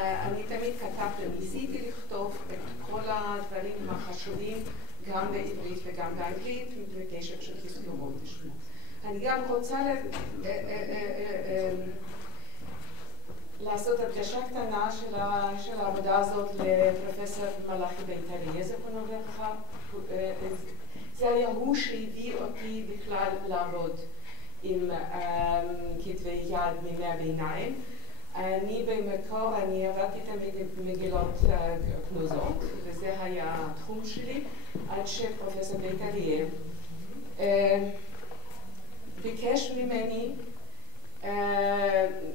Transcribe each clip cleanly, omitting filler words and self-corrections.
אני תמיד כתבתי, ניסיתי לכתוב את כל הדברים החשובים, גם בעברית וגם באנגלית, מפני שחיסלו מאוד לשמוע. אני גם רוצה לעשות הדגשה קטנה של העבודה הזאת לפרופסור מלאכי בן-טלי, זיכרונו לברכה. זה היה הוא שהביא אותי בכלל לעבוד עם כתבי יד מימי הביניים. אני במקור, אני עבדתי תמיד עם מגילות גנוזות, וזה היה התחום שלי, עד שפרופסור בן-טלי ביקש ממני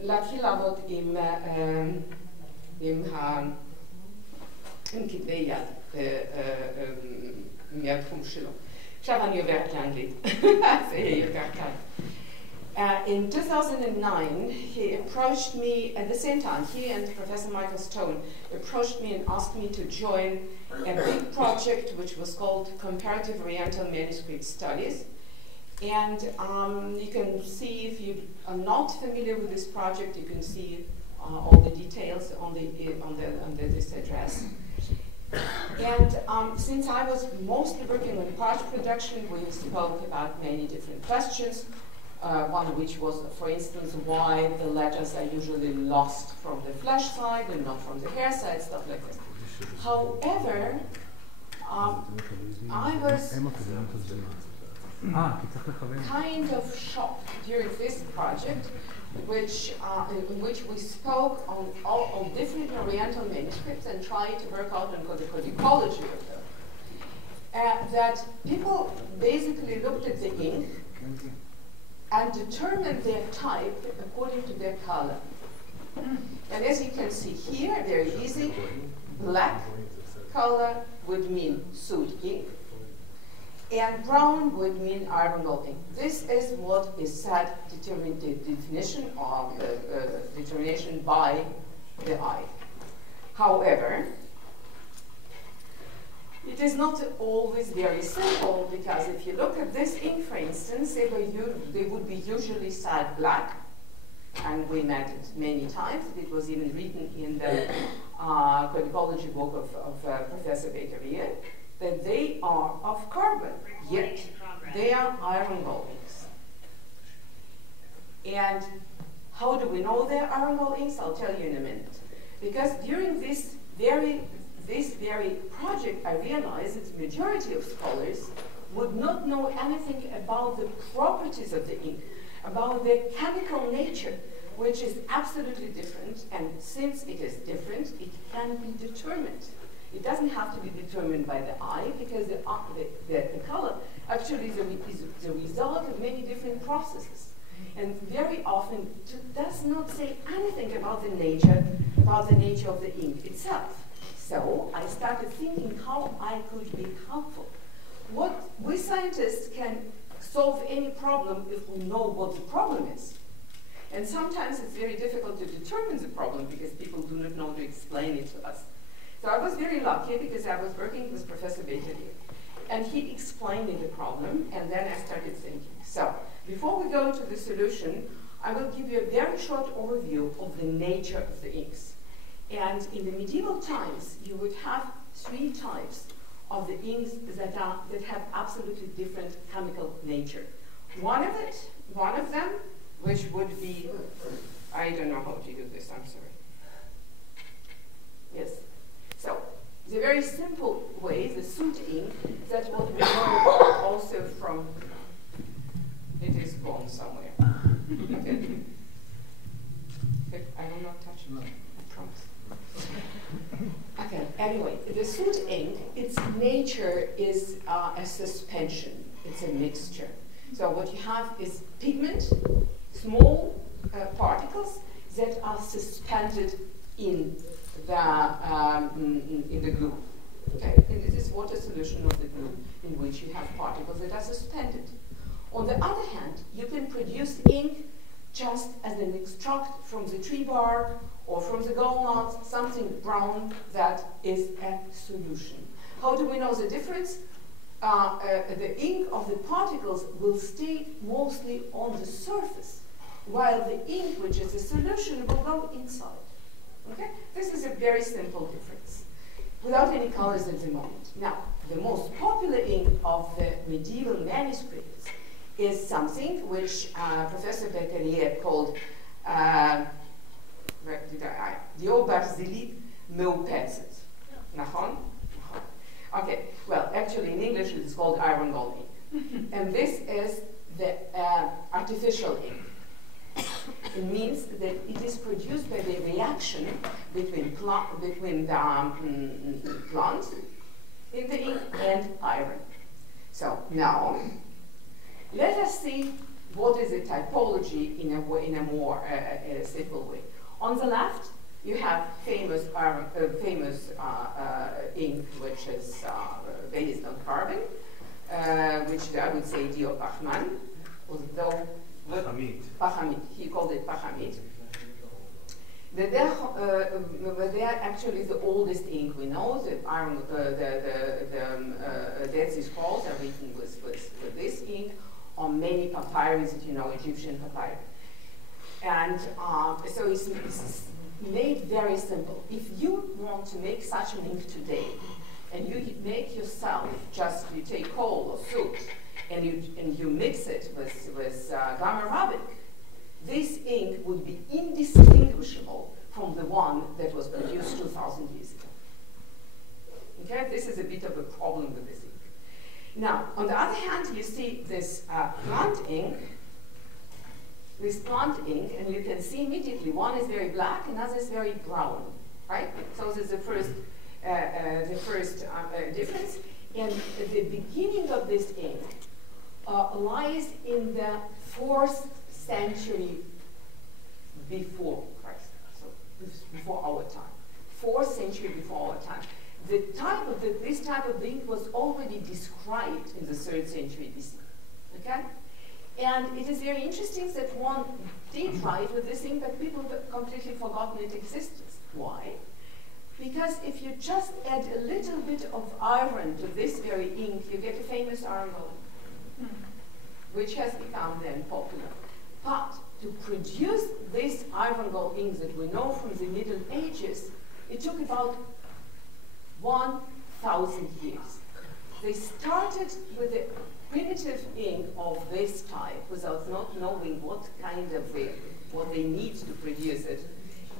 להתחיל לעבוד עם כתבי יד מהתחום שלו. עכשיו אני עוברת לאנגלית, זה יהיה יותר קל. In 2009, he approached me at the same time, he and Professor Michael Stone approached me and asked me to join a big project which was called Comparative Oriental Manuscript Studies. And you can see, if you are not familiar with this project, you can see all the details on this address. And since I was mostly working on part production, we spoke about many different questions. One which was, for instance, why the letters are usually lost from the flesh side and not from the hair side, stuff like that. However, I was kind of shocked during this project, in which we spoke on all different Oriental manuscripts and tried to work out on the codicology of them. That people basically looked at the ink and determined their type according to their color. And as you can see here, very easy, black color would mean soot ink, and brown would mean iron gold ink. This is what is said, determined the definition of determination by the eye. However, it is not always very simple, because if you look at this ink, for instance, they would be usually said black, and we met it many times. It was even written in the codicology book of Professor Baker-Rier, that they are of carbon, yet they are iron gold inks. And how do we know they're iron gold inks? I'll tell you in a minute. Because during this very project, I realized that the majority of scholars would not know anything about the properties of the ink, about their chemical nature, which is absolutely different. And since it is different, it can be determined. It doesn't have to be determined by the eye, because the color actually is the result of many different processes. And very often it does not say anything about the nature of the ink itself. So I started thinking how I could be helpful. We scientists can solve any problem if we know what the problem is. And sometimes it's very difficult to determine the problem because people do not know to explain it to us. So I was very lucky because I was working with Professor Baker, and he explained me the problem, and then I started thinking. So before we go to the solution, I will give you a very short overview of the nature of the inks. And in the medieval times, you would have three types of the inks that have absolutely different chemical nature. One of them, which would be, I don't know how to do this, I'm sorry. Yes. So, the very simple way, the soot ink, that's what we know also from, it is gone somewhere. Okay. I will not touch it, I promise. Okay, anyway, the soot ink, its nature is a suspension. It's a mixture. So what you have is pigment, small particles that are suspended in the glue. Okay, and this is water solution of the glue in which you have particles that are suspended. On the other hand, you can produce ink just as an extract from the tree bark or from the gallnuts, something brown that is a solution. How do we know the difference? The ink of the particles will stay mostly on the surface, while the ink, which is a solution, will go inside. Okay? This is very simple difference, without any colors at the moment. Now, the most popular ink of the medieval manuscripts is something which Professor Becquerier called Diobazili Meupezet. Nachon? Okay, well, actually in English it is called iron gold ink. And this is the artificial ink. It means that it is produced by the reaction between the plants in the ink and iron. So now, let us see what is the typology in a more simple way. On the left, you have famous ink, which is based on carbon, which I would say Diopachman, although Pachamit. He called it Pachamit. They are actually the oldest ink we know. The Dead Sea Scrolls are written with this ink on many papyrus that you know, Egyptian papyrus. And so it's made very simple. If you want to make such an ink today, and you make yourself, you take coal or soot, and you mix it with gamma arabic, this ink would be indistinguishable from the one that was produced 2,000 years ago. Okay, this is a bit of a problem with this ink. Now, on the other hand, you see this plant ink, and you can see immediately one is very black, another is very brown, right? So this is the first difference. And the beginning of this ink lies in the 4th century before Christ, so before our time. 4th century before our time. This type of ink was already described in the 3rd century BC. Okay? And it is very interesting that one did write with this ink, but people have completely forgotten its existence. Why? Because if you just add a little bit of iron to this very ink, you get a famous iron gold, which has become then popular. But to produce this iron gold ink that we know from the Middle Ages, it took about 1,000 years. They started with a primitive ink of this type without not knowing what they need to produce it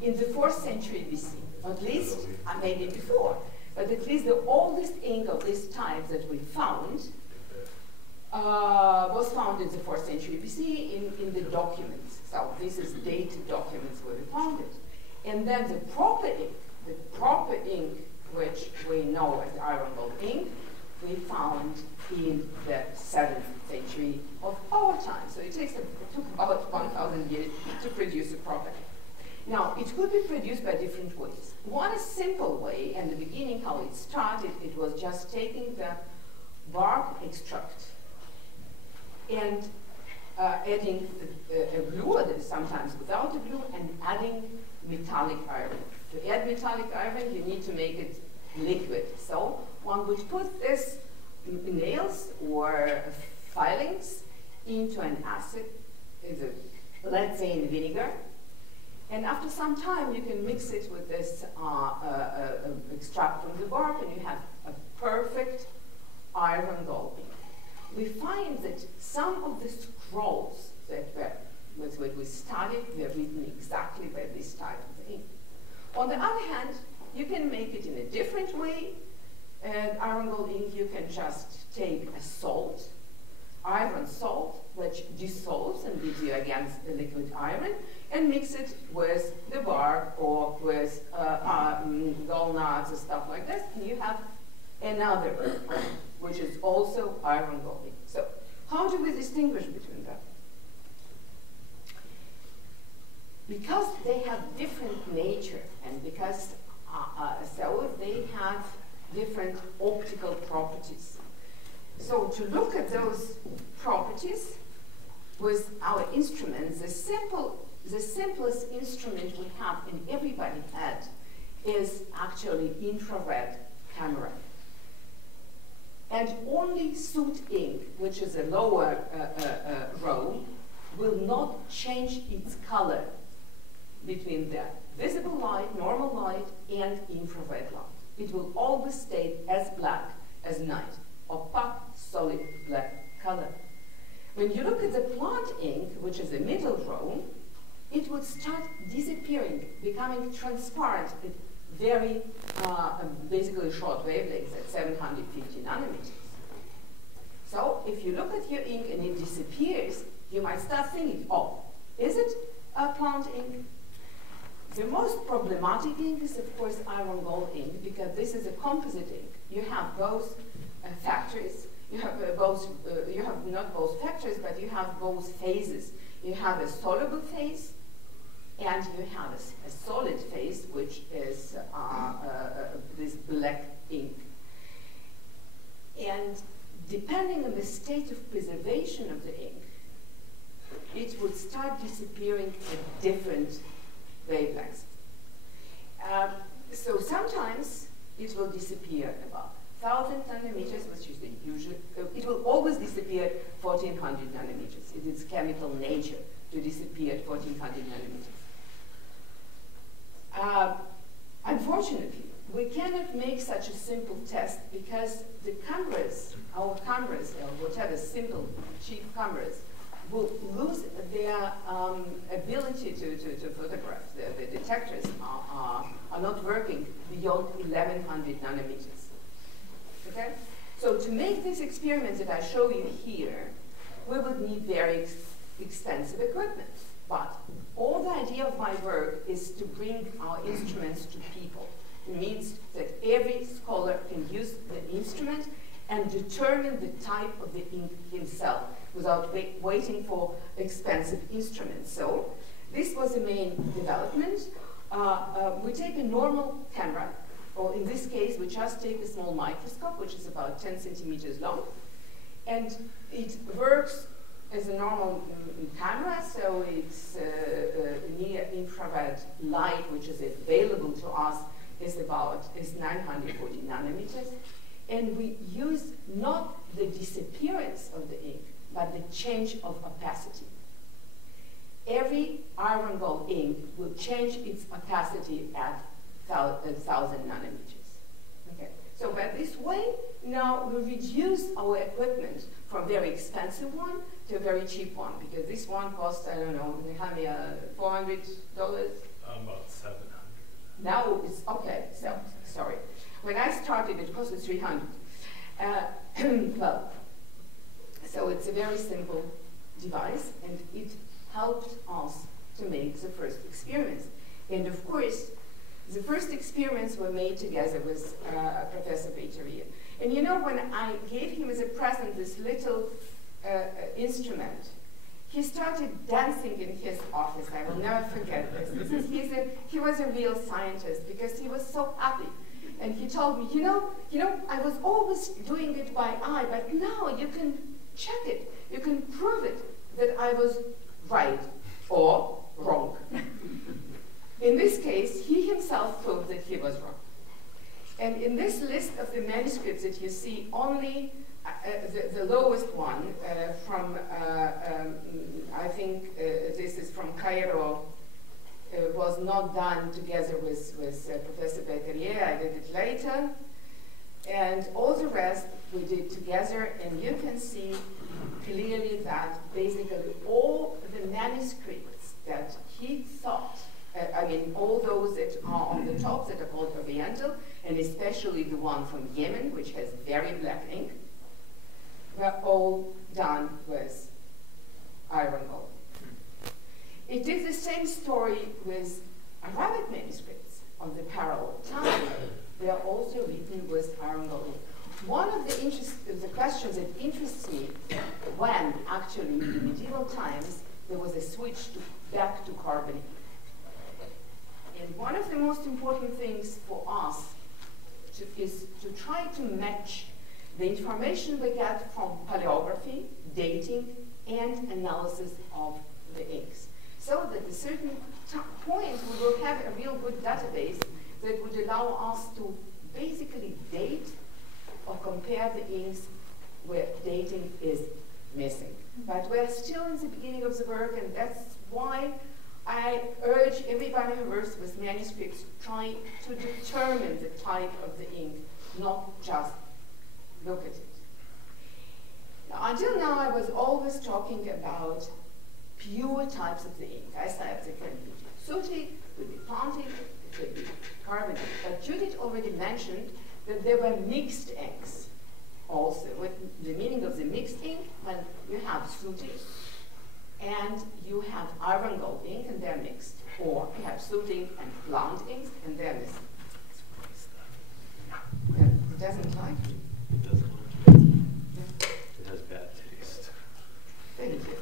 in the 4th century BC. At least, maybe before, but at least the oldest ink of this type that we found was found in the 4th century BC in the documents. So this is dated documents where we found it. And then the proper ink, which we know as iron gold ink, we found in the 7th century of our time. So it took about 1,000 years to produce a proper ink. Now, it could be produced by different ways. One simple way, and the beginning how it started, it was just taking the bark extract and adding a glue, or sometimes without a glue, and adding metallic iron. To add metallic iron, you need to make it liquid. So one would put this nails or filings into an acid, let's say in vinegar, and after some time you can mix it with this extract from the bark, and you have a perfect iron gold ink. We find that some of the scrolls that with what we studied were written exactly by this type of ink. On the other hand, you can make it in a different way. And iron gold ink, you can just take a salt, iron salt, which dissolves and gives you again a liquid iron, and mix it with the bark or with walnuts or stuff like this, and you have another, which is also iron gold ink. So how do we distinguish between them? Because they have different nature, and because so they have different optical properties. So to look at those properties with our instruments, the simplest instrument we have in everybody's head is actually infrared camera. And only soot ink, which is a lower row, will not change its color between the visible light, normal light, and infrared light. It will always stay as black as night, opaque, solid black color. When you look at the plant ink, which is the middle row, it would start disappearing, becoming transparent at very, basically short wavelengths at 750 nanometers. So if you look at your ink and it disappears, you might start thinking, oh, is it a plant ink? The most problematic ink is, of course, iron gold ink, because this is a composite ink. You have both factors. You have you have not both factors, but you have both phases. You have a soluble phase, and you have a solid phase, which is this black ink. And depending on the state of preservation of the ink, it would start disappearing at different wavelengths. So sometimes it will disappear about 1,000 nanometers, which is the usual. It will always disappear at 1,400 nanometers. It is chemical nature to disappear at 1,400 nanometers. Unfortunately, we cannot make such a simple test because the cameras, our cameras, or whatever simple, cheap cameras, will lose their ability to photograph. The detectors are not working beyond 1,100 nanometers. Okay? So to make this experiment that I show you here, we would need very expensive equipment. But all the idea of my work is to bring our instruments to people. It means that every scholar can use the instrument and determine the type of the ink himself without waiting for expensive instruments. So this was the main development. We take a normal camera, or in this case, we just take a small microscope, which is about 10 centimeters long, and it works as a normal camera, so it's near infrared light, which is available to us, is 940 nanometers. And we use not the disappearance of the ink, but the change of opacity. Every iron gold ink will change its opacity at 1,000 nanometers. Okay. So by this way, now we reduce our equipment from a very expensive one to a very cheap one, because this one costs, I don't know, $400? About 700. Now it's, okay, so, sorry. When I started, it cost 300. Well, so it's a very simple device, and it helped us to make the first experiments. And of course, the first experiments were made together with Professor Bateria. And you know, when I gave him as a present this little instrument, he started dancing in his office. I will never forget this. He was a real scientist because he was so happy. And he told me, you know, I was always doing it by eye, but now you can check it. You can prove it that I was right or wrong. In this case, he himself proved that he was wrong. And in this list of the manuscripts that you see, only the lowest one from, I think this is from Cairo, was not done together with Professor Bateria. I did it later. And all the rest we did together, and you can see clearly that basically all the manuscripts that he thought, I mean all those that are on the top that are called Oriental, and especially the one from Yemen, which has very black ink, were all done with iron gold. It did the same story with Arabic manuscripts of the parallel time. They are also written with iron gold. One of the questions that interests me, when actually in the medieval times there was a switch back to carbon. And one of the most important things for us is to try to match the information we get from paleography, dating, and analysis of the inks, so that at a certain point we will have a real good database that would allow us to basically date or compare the inks where dating is missing. But we're still in the beginning of the work, and that's why I urge everybody who works with manuscripts try to determine the type of the ink, not just look at it. Now, until now, I was always talking about pure types of the ink. I said they can be sooty, could be pontic, it could be carbonate. But Judith already mentioned that there were mixed inks also. What the meaning of the mixed ink, when you have sooty and you have iron gold ink and they're mixed, or you have sooty ink and blonde inks and they're mixed. It doesn't like it. It doesn't like it. Yeah. It has bad taste. Thank you.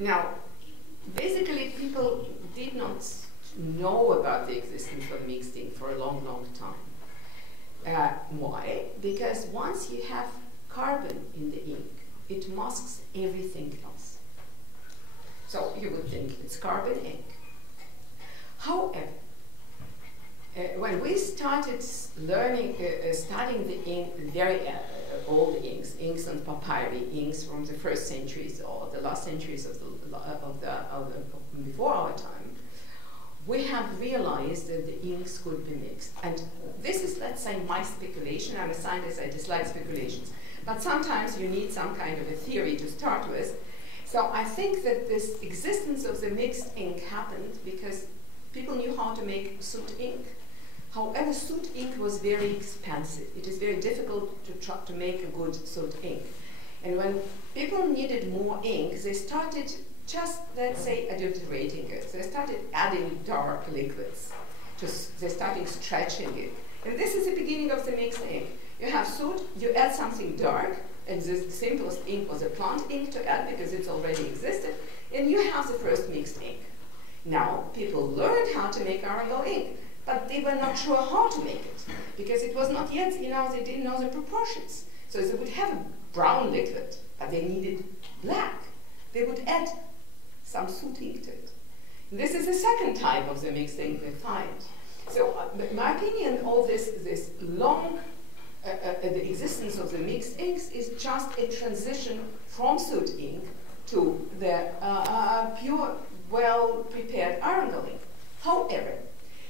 Now, basically, people did not know about the existence of mixed ink for a long, long time. Why? Because once you have carbon in the ink, it masks everything else. So you would think it's carbon ink. However, when we started learning, studying the ink, very old inks on papyri, inks from the first centuries or the last centuries of before our time, we have realized that the inks could be mixed. And this is, let's say, my speculation. I'm a scientist, I dislike speculations. But sometimes you need some kind of a theory to start with. So I think that this existence of the mixed ink happened because people knew how to make soot ink. However, soot ink was very expensive. It is very difficult to make a good soot ink. And when people needed more ink, they started just, let's say, adulterating it. They started adding dark liquids. They started stretching it. And this is the beginning of the mixed ink. You have soot, you add something dark, and the simplest ink was a plant ink to add because it's already existed, and you have the first mixed ink. Now, people learned how to make arable ink, but they were not sure how to make it because it was not yet, they didn't know the proportions. So they would have a brown liquid, but they needed black. They would add some soot ink to it. And this is the second type of the mixed ink we find. So, in my opinion, all this long, the existence of the mixed inks is just a transition from soot ink to the pure, well-prepared iron ink. However,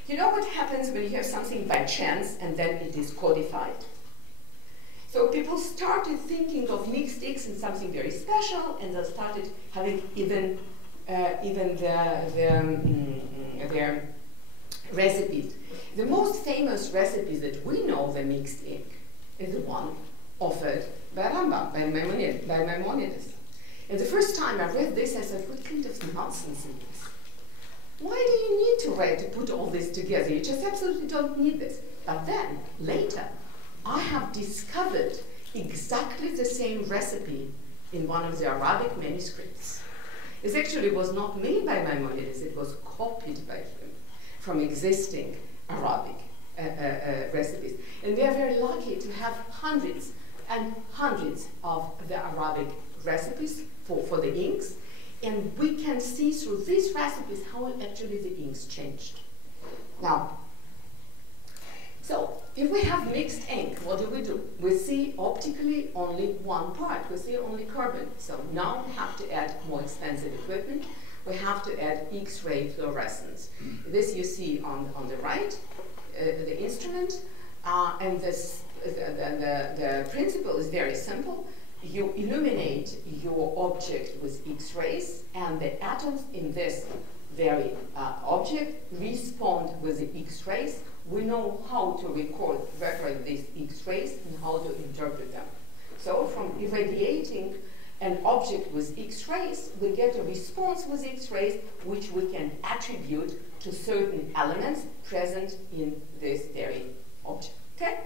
you know what happens when you have something by chance and then it is codified? So people started thinking of mixed inks as something very special, and they started having even their recipes. The most famous recipe that we know of the mixed ink is the one offered by Rambam, by Maimonides. And the first time I read this, I said, what kind of nonsense is this? Why do you need to put all this together? You just absolutely don't need this. But then, later, I have discovered exactly the same recipe in one of the Arabic manuscripts. It actually was not made by Maimonides, it was copied by him from existing Arabic recipes. And we are very lucky to have hundreds and hundreds of the Arabic recipes for the inks. And we can see through these recipes how actually the inks changed. Now, so if we have mixed ink, what do? We see optically only one part. We see only carbon. So now we have to add more expensive equipment. We have to add X-ray fluorescence. This you see on the right, the instrument. And the principle is very simple. You illuminate your object with X-rays, and the atoms in this very object respond with the X-rays. We know how to record these X-rays and how to interpret them. So from irradiating an object with X-rays, we get a response with X-rays which we can attribute to certain elements present in this very object. Okay?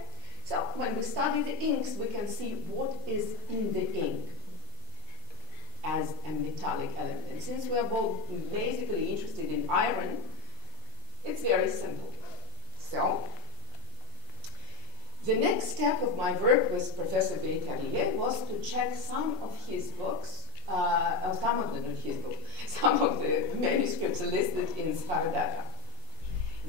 So when we study the inks, we can see what is in the ink as a metallic element. And since we are both basically interested in iron, it's very simple. So the next step of my work with Professor Ber was to check some of his books, some of the manuscripts listed in Svaradata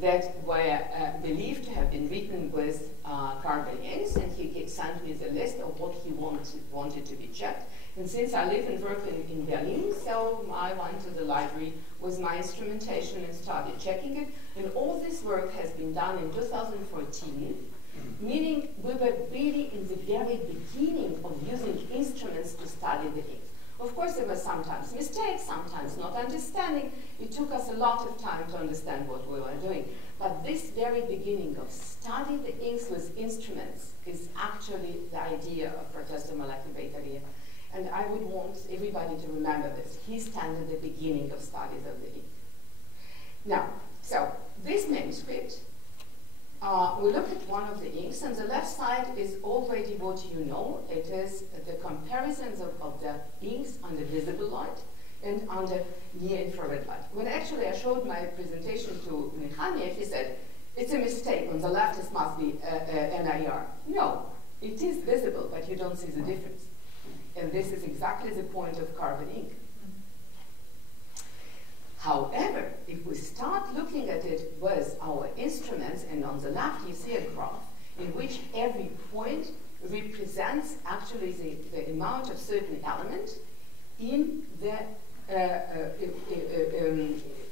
that were believed to have been written with carbon inks, and he sent me the list of what he wanted to be checked. And since I live and work in Berlin, so I went to the library with my instrumentation and started checking it. And all this work has been done in 2014, meaning we were really in the very beginning of using instruments to study the ink. Of course, there were sometimes mistakes, sometimes not understanding. It took us a lot of time to understand what we were doing. But this very beginning of studying the inks with instruments is actually the idea of Professor Molecular Batteria. And I would want everybody to remember this. He stands at the beginning of studies of the ink. Now, so this manuscript, we look at one of the inks, and the left side is already what you know. It is the comparisons of the inks under visible light and under near-infrared light. When actually I showed my presentation to Michaniev, he said, it's a mistake. On the left, it must be NIR. No, it is visible, but you don't see the difference. And this is exactly the point of carbon ink. However, if we start looking at it with our instruments, and on the left you see a graph in which every point represents actually the amount of certain element in the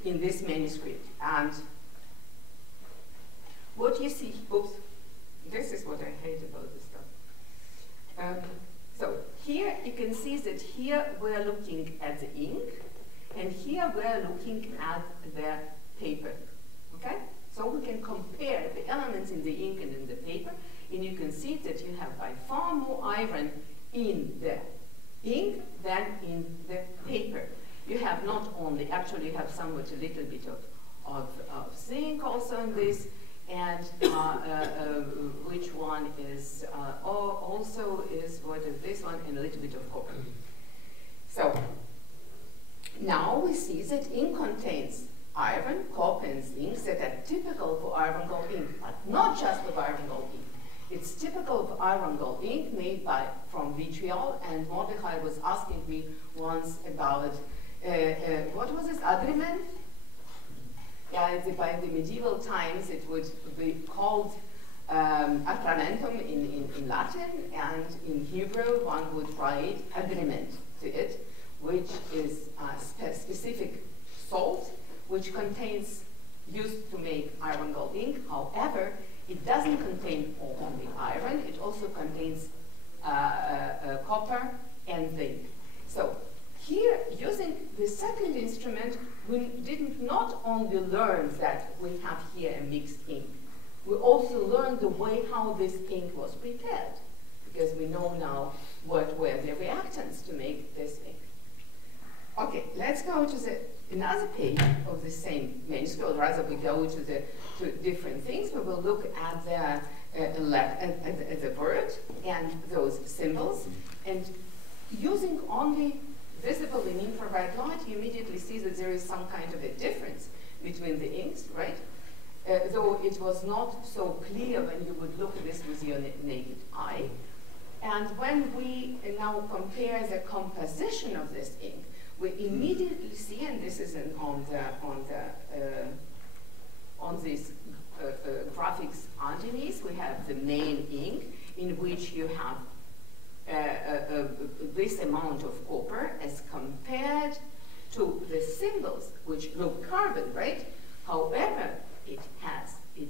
in this manuscript. And what you see, oops, this is what I hate about this stuff. So here you can see that here we're looking at the ink, and here we're looking at the paper, okay? So we can compare the elements in the ink and in the paper, and you can see that you have by far more iron in the ink than in the paper. You have not only, actually you have somewhat a little bit of zinc also in this, and which one is also is, what is this one, and a little bit of copper. So now we see that ink contains iron, copper, and zinc that are typical for iron gold ink, but not just of iron gold ink. It's typical of iron gold ink made from vitriol, and Mordechai was asking me once about, what was this, agreement? Yeah, by the medieval times it would be called agramentum in Latin, and in Hebrew one would write agreement to it, which is a specific salt which contains, used to make iron gold ink. However, it doesn't contain only iron, it also contains copper and zinc. So here, using the second instrument, we didn't not only learn that we have here a mixed ink, we also learned the way how this ink was prepared, because we know now what were the reactants to make this ink. Okay, let's go to another page of the same manuscript, or rather we go to different things. We will look at the word and those symbols, and using only visible in infrared light, you immediately see that there is some kind of a difference between the inks, right? Though it was not so clear when you would look at this with your naked eye. And when we now compare the composition of this ink, we immediately see, and this is on these graphics underneath, we have the main ink in which you have this amount of copper as compared to the symbols which look carbon, right? However, it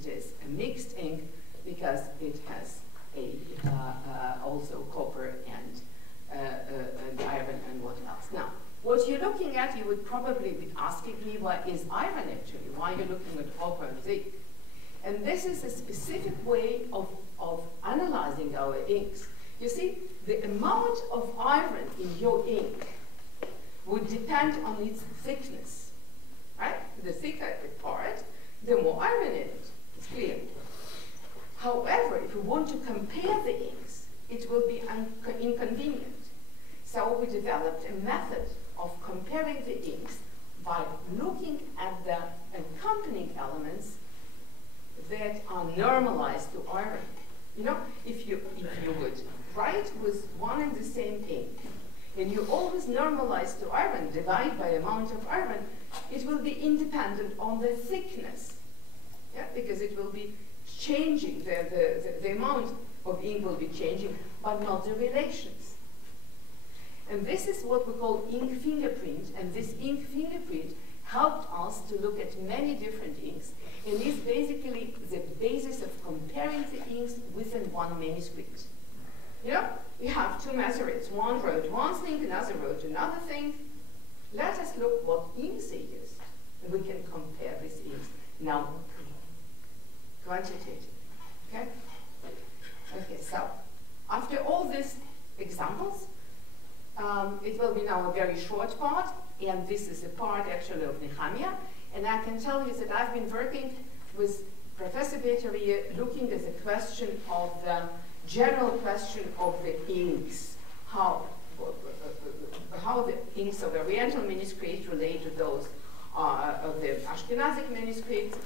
is a mixed ink because it has also copper and iron and what else. Now, what you're looking at, you would probably be asking me, what is iron actually? Why are you looking at copper and zinc? And this is a specific way of analyzing our inks. You see, the amount of iron in your ink would depend on its thickness, right? The thicker the part, the more iron in it. It's clear. However, if you want to compare the inks, it will be inconvenient. So we developed a method of comparing the inks by looking at the accompanying elements that are normalized to iron. You know, if you would write with one and the same ink, and you always normalize to iron, divide by amount of iron, it will be independent on the thickness, yeah? Because it will be changing, the amount of ink will be changing, but not the relations. And this is what we call ink fingerprint, and this ink fingerprint helped us to look at many different inks, and is basically the basis of comparing the inks within one manuscript. You know, we have two Masoretes. One wrote one thing, another wrote another thing. Let us look what inks they used, and we can compare these inks now quantitatively. Okay? Okay, so after all these examples, it will be now a very short part, and this is a part actually of Nehemiah. And I can tell you that I've been working with Professor Beteria looking at the question of the general question of the inks, how the inks of Oriental manuscripts relate to those of the Ashkenazic manuscripts.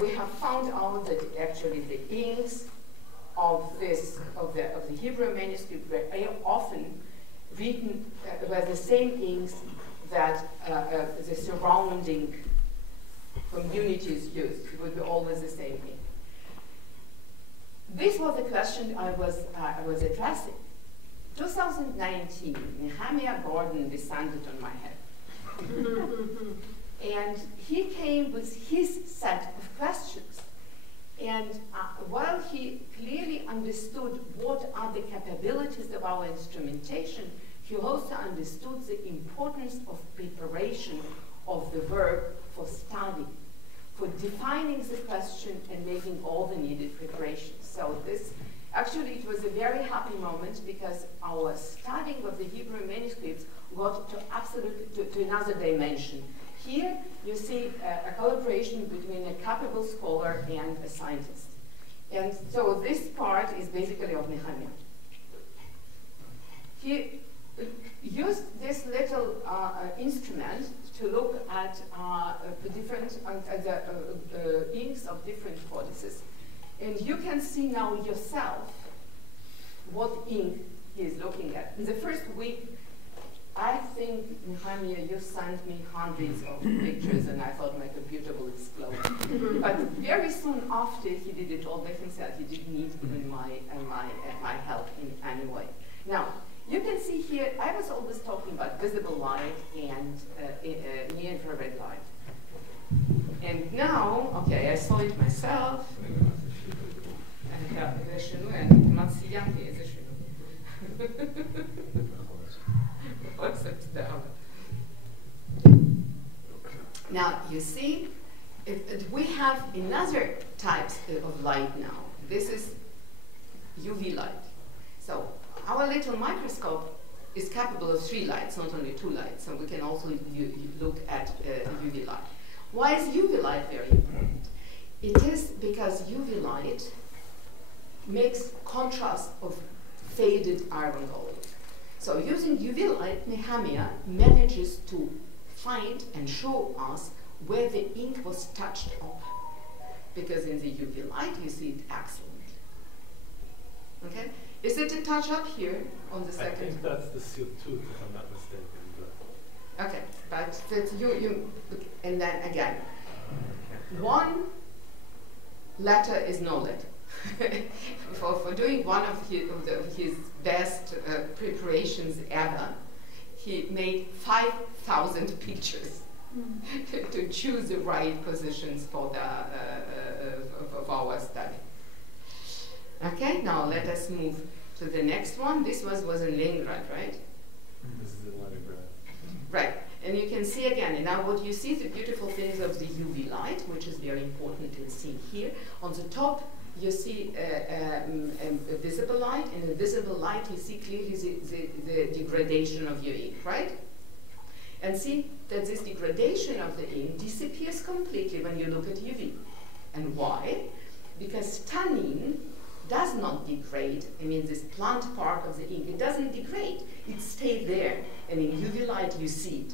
We have found out that actually the inks of the Hebrew manuscript were often written were the same inks that the surrounding communities used. It would be always the same ink. This was the question I was addressing. 2019, Nehemiah Gordon descended on my head. And he came with his set of questions. And while he clearly understood what are the capabilities of our instrumentation, he also understood the importance of preparation of the work for study, for defining the question and making all the needed preparations. So this, actually, it was a very happy moment because our studying of the Hebrew manuscripts got to absolutely to another dimension. Here, you see a collaboration between a capable scholar and a scientist. And so this part is basically of Nehemiah. He used this little instrument to look at the different inks of different codices. And you can see now yourself what ink he is looking at. In the first week, I think, Nehemiah, you sent me hundreds of pictures, and I thought my computer will explode. But very soon after, he did it all by himself. He didn't need even my help in any way. Now, you can see here, I was always talking about visible light and near-infrared light. And now, okay, I saw it myself. Now, you see, we have another type of light now. This is UV light. So our little microscope is capable of 3 lights, not only 2 lights. So we can also look at UV light. Why is UV light very important? It is because UV light makes contrast of faded iron gold. So using UV light, Nehemiah manages to find and show us where the ink was touched up. Because in the UV light, you see it excellent. Okay? Is it a touch up here on the second? I think that's the sealed tooth, if I'm not mistaken. But okay, but that's you, and then again, one letter is no letter. for doing one of his best preparations ever, he made 5,000 pictures to choose the right positions for of our study. Okay, now let us move to the next one. This was in Leningrad, right? this is in Leningrad. Right, and you can see again, and now what you see, the beautiful things of the UV light, which is very important to see here. On the top, you see a visible light. In the visible light, you see clearly the degradation of your ink, right? And see that this degradation of the ink disappears completely when you look at UV. And why? Because tannin does not degrade. I mean, this plant part of the ink, it doesn't degrade. It stays there. And in UV light, you see it.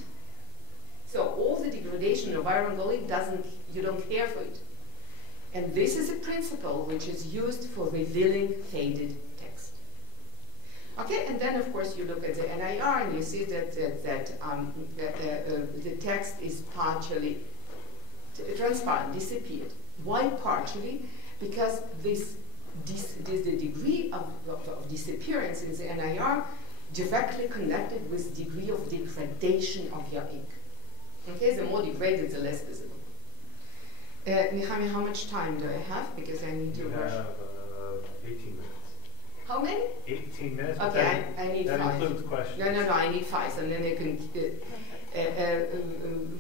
So all the degradation of iron gold, you don't care for it. And this is a principle which is used for revealing faded text. Okay, and then of course you look at the NIR and you see that the text is partially transparent, disappeared. Why partially? Because the degree of disappearance in the NIR directly connected with degree of degradation of your ink. Okay, the more degraded, the less visible. Nehemiah, how much time do I have? Because I need to rush. You have 18 minutes. How many? 18 minutes. Okay, I need 5. That includes questions. No, I need 5, and then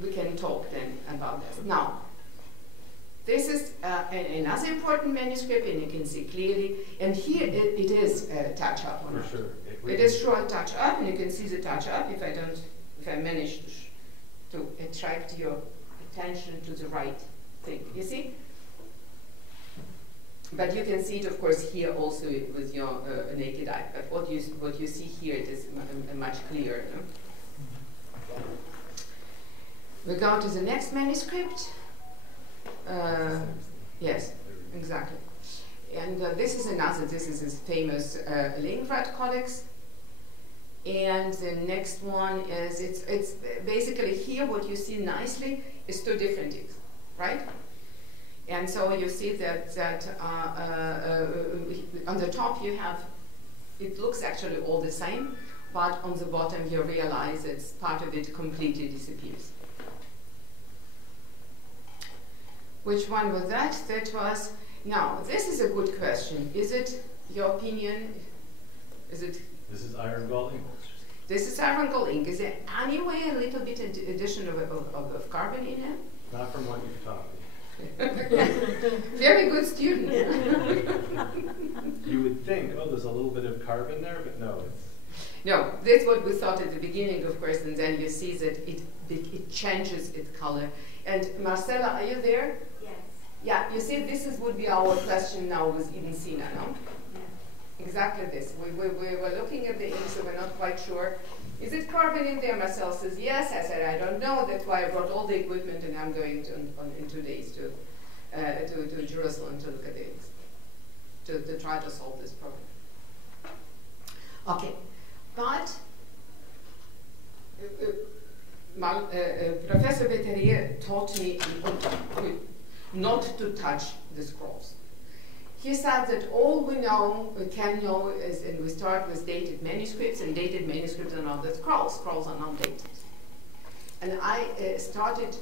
we can talk then about this. Now, this is another important manuscript, and you can see clearly. And here it is a touch-up. For sure. It is sure a touch-up, and you can see the touch-up if I manage to attract your attention to the right thing. You see? But you can see it, of course, here also with your naked eye. But what you see here, it is much clearer. No? We go to the next manuscript. Yes, exactly. And this is his famous Leningrad Codex. And the next one is, it's basically here what you see nicely is 2 different inks, right? And so you see that on the top you have, it looks actually all the same, but on the bottom you realize it's part of it completely disappears. Which one was that? That was, now this is a good question. Is it your opinion? Is it? This is iron gall ink. This is iron gall ink. Is there any way a little bit addition of carbon in it? Not from what you've taught me. Very good student. You would think, oh, there's a little bit of carbon there, but no, it's... No, that's what we thought at the beginning, of course, and then you see that it changes its color. And Marcella, are you there? Yes. Yeah, you see, this would be our question now with Ibn Sina, no? Yeah. Exactly this. We were looking at the ink, so we're not quite sure. Is it carbon in there? Marcel says yes. I said, I don't know. That's why I brought all the equipment, and I'm going in 2 days to Jerusalem to look at the inks, to try to solve this problem. Okay, but Professor Beterier taught me not to touch the scrolls. He said that all we can know is, and we start with dated manuscripts, and dated manuscripts are not the scrolls. Scrolls are not dated. And I started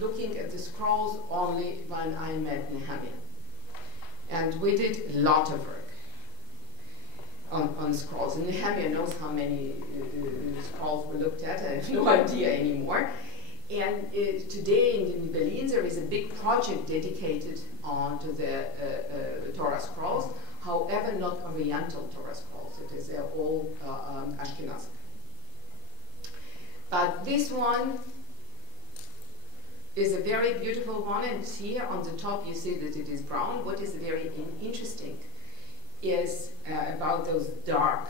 looking at the scrolls only when I met Nehemiah. And we did a lot of work on scrolls. And Nehemiah knows how many scrolls we looked at. I have no idea anymore. And today in Berlin there is a big project dedicated to the Torah scrolls, however not Oriental Torah scrolls. It is all Ashkenazi. But this one is a very beautiful one, and here on the top you see that it is brown. What is very interesting is about those dark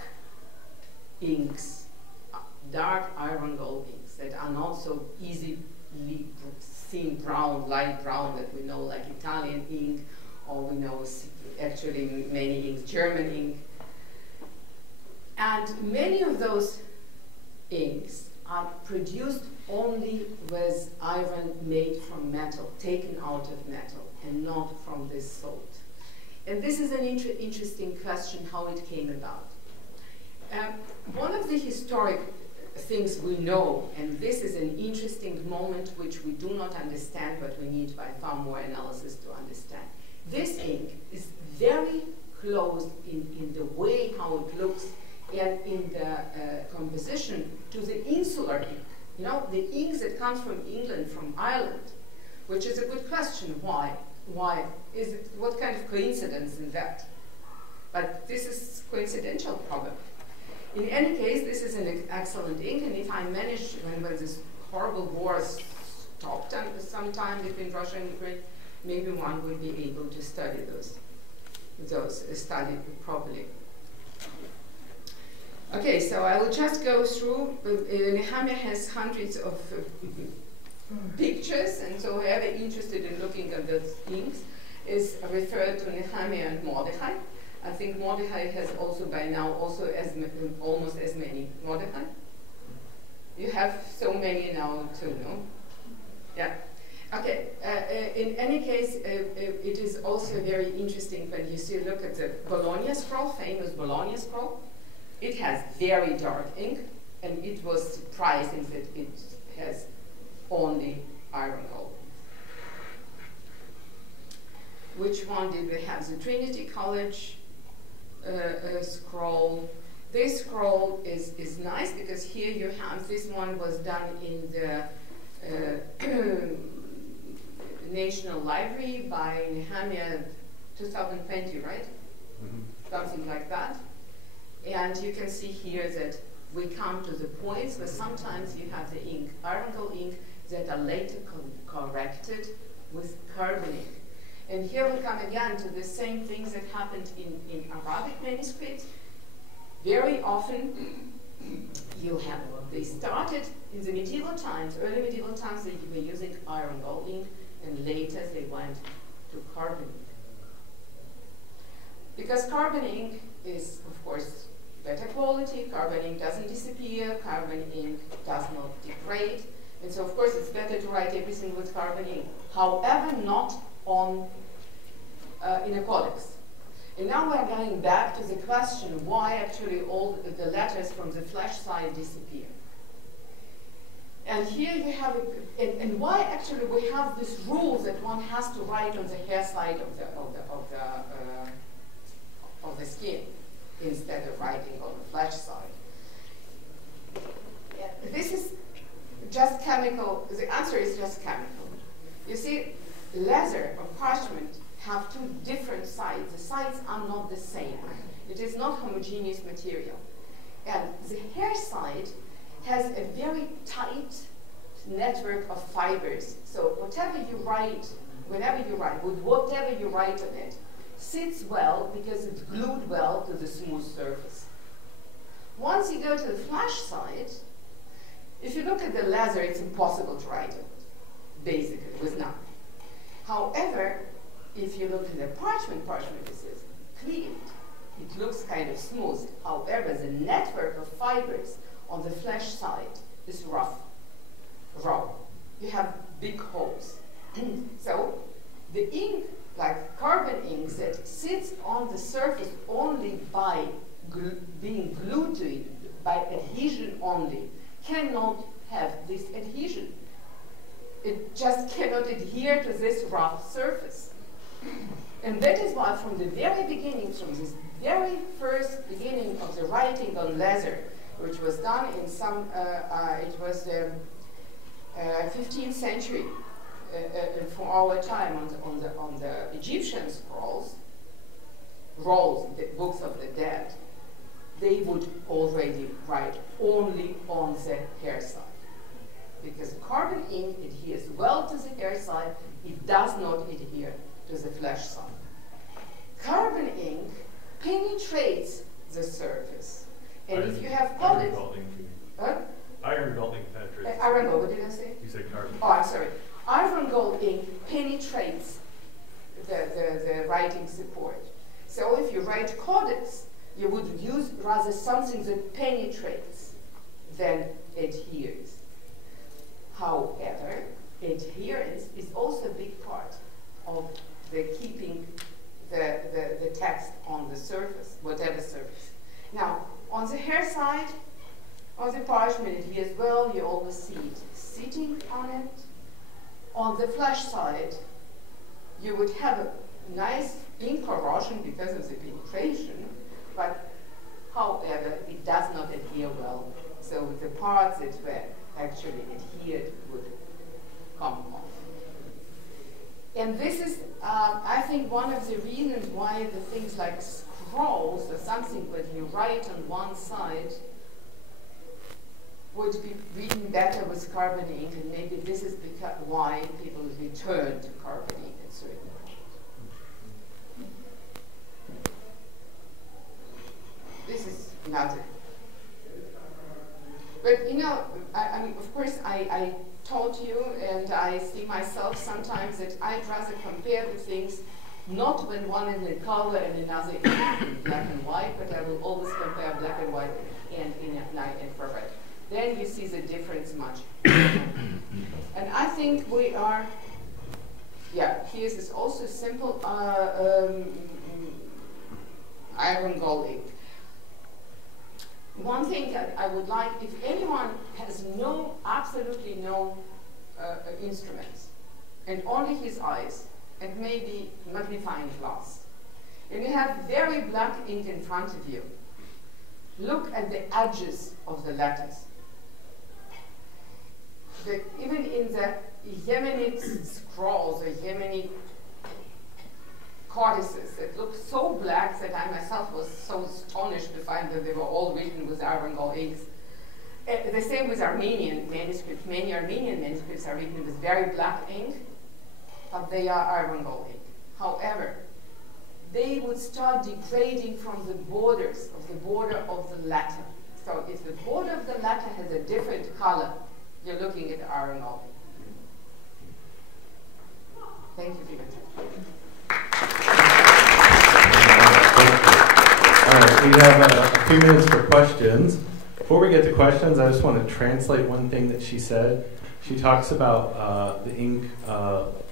inks, dark iron gold inks that are not so easily seen brown, light brown that we know like Italian ink, or we know actually many inks, German ink. And many of those inks are produced only with iron made from metal, taken out of metal, and not from this salt. And this is an interesting question, how it came about. One of the historic things we know, and this is an interesting moment which we do not understand, but we need by far more analysis to understand. This ink is very close in the way how it looks and in the composition to the insular ink. You know, the inks that comes from England, from Ireland, which is a good question. Why? Why is it? What kind of coincidence is that? But this is coincidental, probably. In any case, this is an excellent ink, and if I manage, when this horrible war stopped sometime between Russia and Ukraine, maybe one will be able to study those studied properly. Okay, so I will just go through. Nehemiah has hundreds of pictures, and so whoever interested in looking at those inks is referred to Nehemiah and Mordechai. I think Mordechai has also by now also almost as many. Mordechai? You have so many now too, no? Yeah. Okay. In any case, it is also very interesting when you look at the Bologna scroll, famous Bologna scroll. It has very dark ink, and it was surprising that it has only iron gold. Which one did we have? The Trinity College scroll. This scroll is nice because here you have, this one was done in the National Library by Nehemiah 2020, right? Mm-hmm. Something like that. And you can see here that we come to the points where sometimes you have the ink, iron gold ink, that are later corrected with carbon ink. And here we come again to the same things that happened in Arabic manuscripts. Very often you have, they started in the medieval times, early medieval times, they were using iron gold ink, and later they went to carbon ink. Because carbon ink is, of course, better quality, carbon ink doesn't disappear, carbon ink does not degrade, and so of course it's better to write everything with carbon ink. However, not on in a codex. And now we're going back to the question why actually all the letters from the flash side disappear. And here you have, and why actually we have this rule that one has to write on the hair side of the skin instead of writing on the flash side. Yeah, this is just chemical. The answer is just chemical. You see, leather or parchment have two different sides. The sides are not the same. It is not homogeneous material. And the hair side has a very tight network of fibers. So whatever you write, whenever you write, with whatever you write on it, sits well because it's glued well to the smooth surface. Once you go to the flash side, if you look at the leather, it's impossible to write it, basically, with nothing. However, if you look at the parchment is clean. It looks kind of smooth. However, the network of fibers on the flash side is rough, raw. You have big holes. So the ink, like carbon ink, that sits on the surface only by being glued to it, by adhesion only, cannot have this adhesion. It just cannot adhere to this rough surface. And that is why from the very beginning, from this very first beginning of the writing on leather, which was done in some, it was the 15th century for our time on the Egyptian scrolls, rolls, the books of the dead, they would already write only on the hair side. Because carbon ink adheres well to the hair side, it does not adhere to the flash side. Carbon ink penetrates the surface. And if you have polyps... Iron gold ink penetrates. Iron gold, what did I say? You said carbon. Oh, I'm sorry. Iron gold ink penetrates the writing support. So if you write Codices, you would use rather something that penetrates than adheres. However, adherence is also a big part of the keeping the text on the surface, whatever surface. Now, on the hair side, on the parchment adheres well, you always see it sitting on it. On the flash side, you would have a nice ink corrosion because of the penetration, but however, it does not adhere well. So the parts that were actually adhered would come off. And this is, I think, one of the reasons why the things like scrolls or something that you write on one side would be written better with carbon ink, and maybe this is because why people return to carbon ink at certain points. This is not it. But you know, I mean, of course, I taught you, and I see myself sometimes that I'd rather compare the things, not when one is in color and another is in black and white, but I will always compare black and white and in night infrared. Then you see the difference much. And I think we are, yeah, here's this also simple iron gold ink. one thing that I would like, if anyone has absolutely no instruments, and only his eyes, and maybe magnifying glass, and you have very black ink in front of you, look at the edges of the letters. Even in the Yemenite scrolls or Yemenite codices that look so black that I myself was so astonished to find that they were all written with iron gall inks. The same with Armenian manuscripts. Many Armenian manuscripts are written with very black ink, but they are iron gall ink. However, they would start degrading from the borders of the border of the letter. So if the border of the letter has a different color, you're looking at iron gall ink. Thank you for your attention. All right, we have a few minutes for questions. Before we get to questions, I just want to translate one thing that she said. She talks about the ink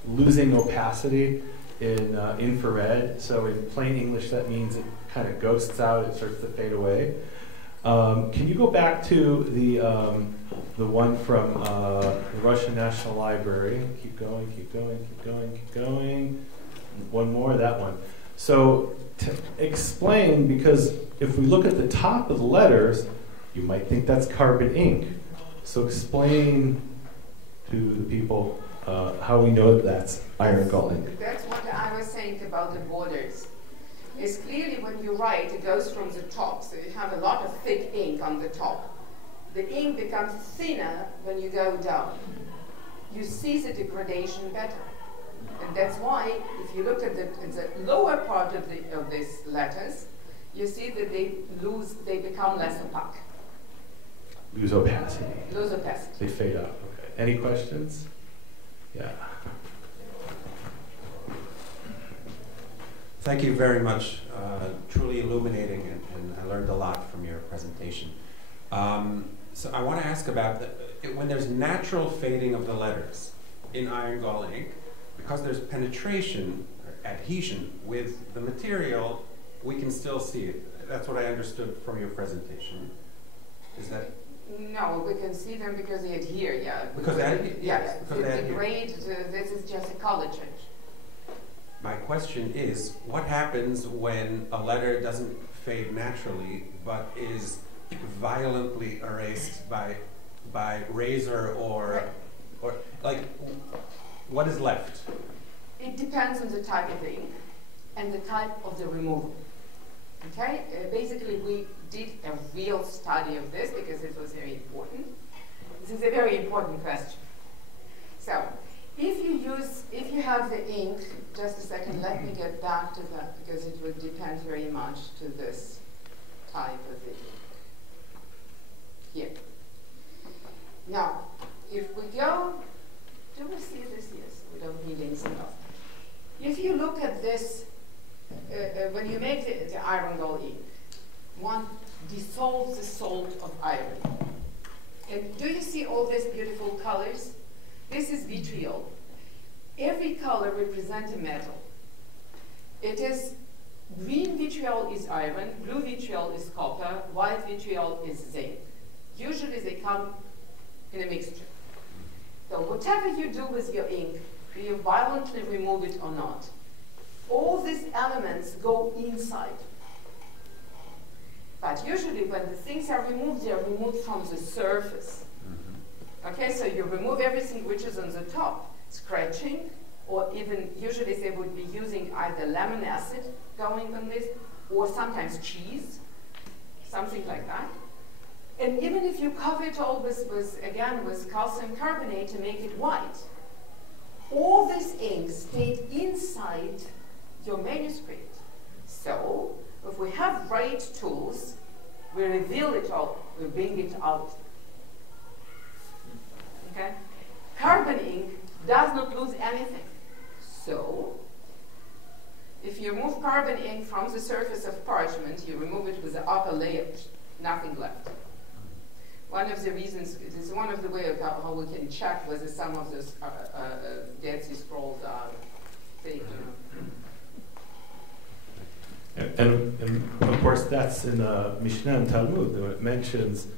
losing opacity in infrared. So in plain English, that means it kind of ghosts out, it starts to fade away. Can you go back to the one from the Russian National Library? Keep going, keep going, keep going, keep going. One more, that one. So to explain, because if we look at the top of the letters, you might think that's carbon ink. So explain to the people how we know that that's iron gall ink. That's what I was saying about the borders. It's clearly when you write, it goes from the top. So you have a lot of thick ink on the top. The ink becomes thinner when you go down. You see the degradation better. And that's why, if you look at the lower part of these letters, you see that they become less opaque. Lose opacity. Lose opacity. They fade out. Okay. Any questions? Yeah. Thank you very much. Truly illuminating, and I learned a lot from your presentation. So I want to ask about when there's natural fading of the letters in iron gall ink, because there's penetration or adhesion with the material, we can still see it. That's what I understood from your presentation. Is that? No, we can see them because they adhere, yeah. Because they adhere, yes. Because they degrade, this is just a color change. My question is, what happens when a letter doesn't fade naturally, but is violently erased by razor or like, what is left? It depends on the type of ink and the type of the removal. Okay, basically we did a real study of this because it was very important. This is a very important question. So, if you have the ink, just a second, let me get back to that because it would depend very much to this type of the ink. Here. Now, if we go, do we see this? Yes, we don't need anything else. If you look at this, when you make the iron gall ink, one dissolves the salt of iron. And do you see all these beautiful colors? This is vitriol. Every color represents a metal. It is green vitriol is iron, blue vitriol is copper, white vitriol is zinc. Usually they come in a mixture. So whatever you do with your ink, do you violently remove it or not? All these elements go inside. But usually when the things are removed, they are removed from the surface. Okay, so you remove everything which is on the top, scratching, or even usually they would be using either lemon acid going on this, or sometimes cheese, something like that. And even if you cover it all with calcium carbonate to make it white, all this ink stayed inside your manuscript. So, if we have right tools, we reveal it all, we bring it out. Okay? Carbon ink does not lose anything. So, if you remove carbon ink from the surface of parchment, you remove it with the upper layer, nothing left. One of the reasons, it is one of the ways how we can check whether some of those Dead Sea Scrolls are fake. And of course, that's in the Mishnah and Talmud. When it mentions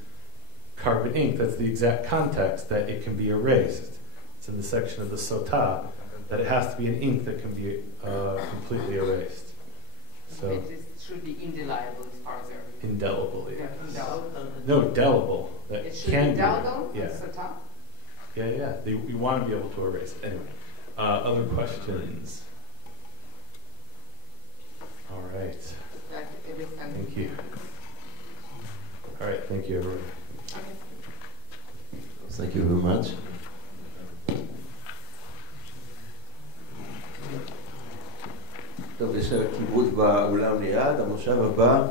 carbon ink, that's the exact context that it can be erased. It's in the section of the Sotah that it has to be an ink that can be completely erased. So it should be indelible as far as everything. Indelible. Yeah, indelible. No, delible. That It should can be indelible. Yeah. Sotah. Yeah. You want to be able to erase it. Anyway, other questions? All right. Thank you. All right. Thank you, everyone. Okay. Thank you very much. טוב, יש כיבוד באולם ליד, המושב הבא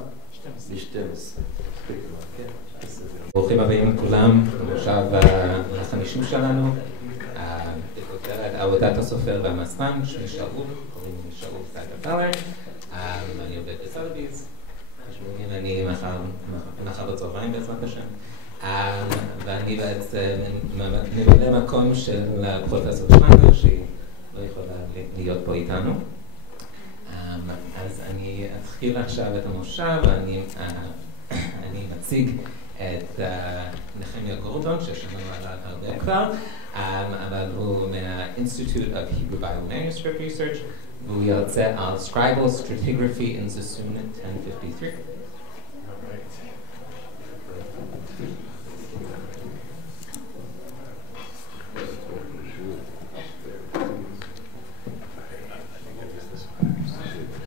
ב-12. ברוכים הבאים כולם למושב ה-50 שלנו, בכותרת עבודת הסופר והמסמן, שמי שאול, קוראים לי שאול סיידר-פאלר, אני עובד בסודביז, אני מחר בצהריים בעזרת השם, ואני בעצם ממלא מקום של פרופסור שלנו, שהיא לא יכולה להיות פה איתנו. אז אני אתחיל עכשיו את המושב, ואני מציג את נחמיה גורדון, ששמענו עליו הרבה כבר, אבל הוא מה-Institute of Hebrew Bible Manuscript Research, והוא ירצה על Scribal Stratigraphy in Sassoon 1053.